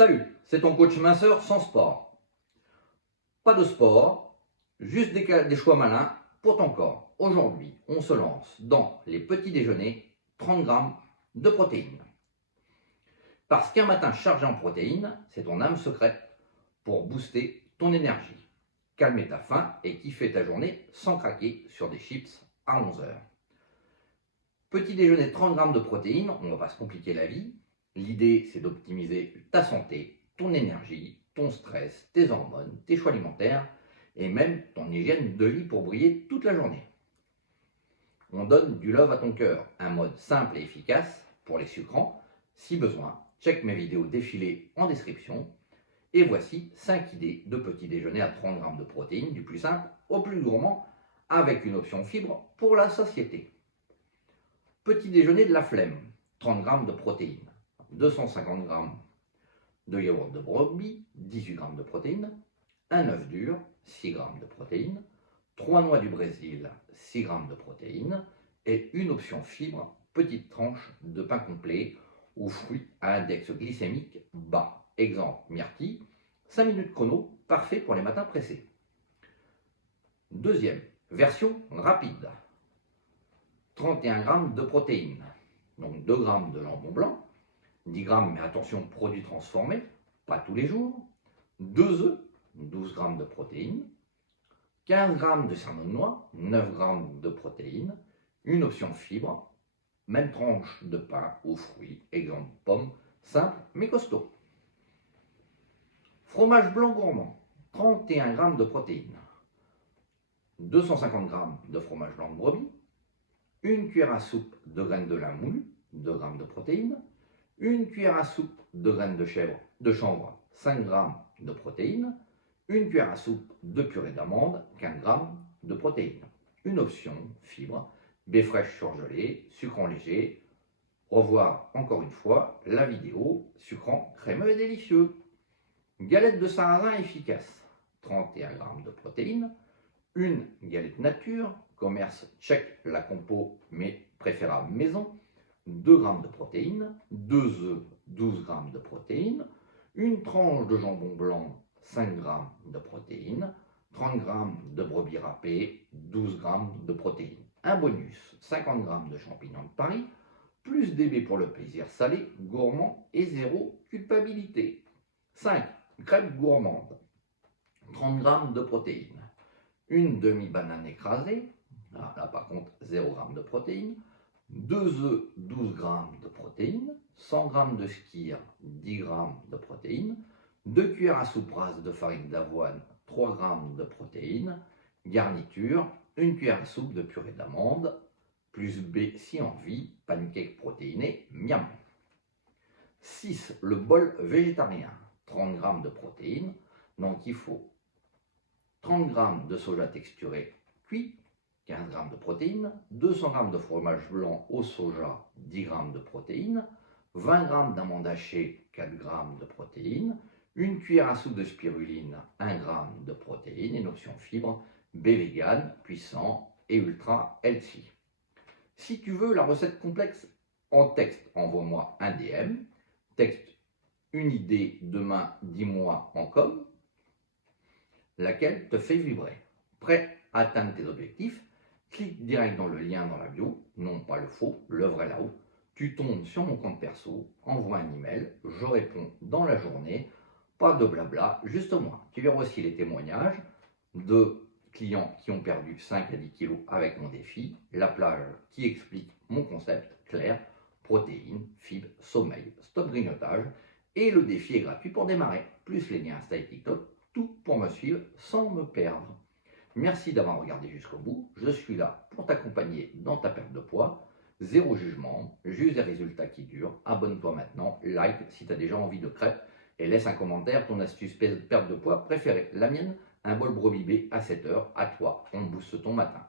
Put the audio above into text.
Salut, c'est ton coach minceur sans sport. Pas de sport, juste des choix malins pour ton corps. Aujourd'hui, on se lance dans les petits déjeuners 30 grammes de protéines. Parce qu'un matin chargé en protéines, c'est ton âme secrète pour booster ton énergie, calmer ta faim et kiffer ta journée sans craquer sur des chips à 11 heures. Petit déjeuner 30 grammes de protéines, on ne va pas se compliquer la vie. L'idée, c'est d'optimiser ta santé, ton énergie, ton stress, tes hormones, tes choix alimentaires et même ton hygiène de vie pour briller toute la journée. On donne du love à ton cœur, un mode simple et efficace pour les sucrants. Si besoin, check mes vidéos défilées en description. Et voici 5 idées de petit déjeuner à 30 grammes de protéines, du plus simple au plus gourmand, avec une option fibre pour la satiété. Petit déjeuner de la flemme, 30 grammes de protéines, 250 grammes de yaourt de brebis, 18 grammes de protéines, un œuf dur, 6 grammes de protéines, 3 noix du Brésil, 6 grammes de protéines, et une option fibre, petite tranche de pain complet aux fruits à index glycémique bas. Exemple, myrtille, 5 minutes chrono, parfait pour les matins pressés. Deuxième, version rapide. 31 grammes de protéines, donc 2 grammes de jambon blanc, 10 grammes, mais attention, produits transformés, pas tous les jours, 2 œufs, 12 grammes de protéines, 15 grammes de cerneau de noix, 9 grammes de protéines, une option fibre, même tranche de pain aux fruits, exemple pomme, simple mais costaud. Fromage blanc gourmand, 31 grammes de protéines, 250 grammes de fromage blanc de brebis, une cuillère à soupe de graines de lin moulu, 2 grammes de protéines, une cuillère à soupe de graines de chanvre, 5 grammes de protéines, une cuillère à soupe de purée d'amande, 15 grammes de protéines. Une option fibre, baies fraîches surgelées, sucrant léger. Revoir encore une fois la vidéo, sucrant crémeux et délicieux. Galette de sarrasin efficace, 31 grammes de protéines, une galette nature, commerce tchèque, la compo, mais préférable maison, 2 grammes de protéines, 2 œufs, 12 grammes de protéines, une tranche de jambon blanc, 5 grammes de protéines, 30 grammes de brebis râpées, 12 grammes de protéines. Un bonus, 50 grammes de champignons de Paris, plus DB pour le plaisir salé, gourmand et zéro culpabilité. 5. Crêpes gourmandes, 30 grammes de protéines, une demi-banane écrasée, là par contre 0 g de protéines, 2 œufs, 12 g de protéines, 100 g de skyr, 10 g de protéines, 2 cuillères à soupe rases de farine d'avoine, 3 g de protéines, garniture, une cuillère à soupe de purée d'amande, plus B si envie, pancake protéiné, miam. 6. Le bol végétarien, 30 g de protéines, donc il faut 30 g de soja texturé cuit, 15 g de protéines, 200 g de fromage blanc au soja, 10 g de protéines, 20 g d'amandes hachées, 4 g de protéines, une cuillère à soupe de spiruline, 1 g de protéines, une option fibre, B vegan, puissant et ultra healthy. Si tu veux la recette complexe en texte, envoie-moi un DM, texte une idée demain, dis-moi en com, laquelle te fait vibrer. Prêt à atteindre tes objectifs, clique direct dans le lien dans la bio, non pas le faux, le vrai là-haut. Tu tombes sur mon compte perso, envoie un email, je réponds dans la journée, pas de blabla, juste moi. Tu verras aussi les témoignages de clients qui ont perdu 5 à 10 kilos avec mon défi, la plage qui explique mon concept clair, protéines, fibres, sommeil, stop grignotage, et le défi est gratuit pour démarrer, plus les liens Insta et TikTok, tout pour me suivre sans me perdre. Merci d'avoir regardé jusqu'au bout, je suis là pour t'accompagner dans ta perte de poids, zéro jugement, juste des résultats qui durent. Abonne-toi maintenant, like si tu as déjà envie de crêpes et laisse un commentaire ton astuce perte de poids préférée. La mienne, un bol brebis B à 7 heures, à toi, on booste ton matin.